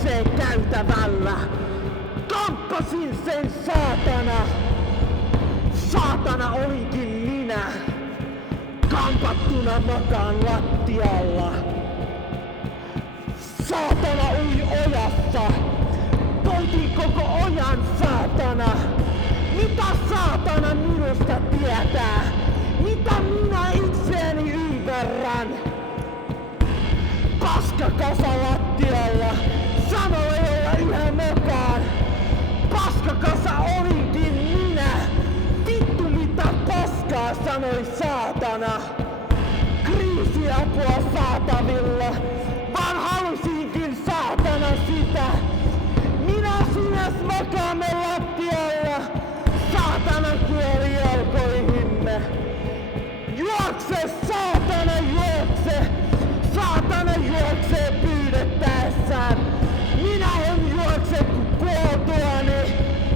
juoksee käytävällä. Kamppasin sen saatana. Saatana olinkin minä. Kampattuna makaan lattialla. Saatana ui ojassa. Poltin koko ojan saatana. Mitä saatana minusta tietää? Mitä minä itseäni ymmärrän? Paskakasa lattialla. Sanoa ei olla yhä makaan. Paskakasa olinkin minä. Vittu mitä paskaa sanoi saatana. Kriisiapua saatavilla. Vaan halusinkin saatana sitä. Minä sinäs makaamme lattialla. Saatana kuoli jalkoihimme. Juokse saatana juokse. Saatana juoksee pyydettäessään. Minä en juokse kuoltuani.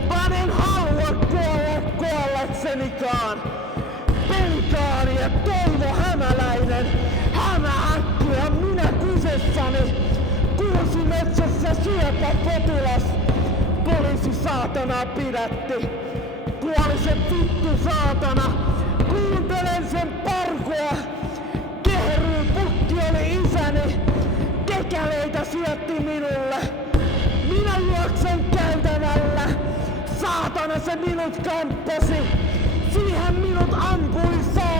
Vaan en halua kuollaksenikaan. Pelikaani ja Toivo Hämäläinen. Hämähäkky ja minä kusessani. Kuusimetsässä syöpäpotilas. Poliisi saatana pidätti. Kuoli se vittu saatana. Kuuntelen sen parkua. Kehryyn pukki oli isäni. Kekäleitä syötti minulle. Minä juoksen käytävällä. Saatana se minut kamppasi. Siihen minut ampui saatana.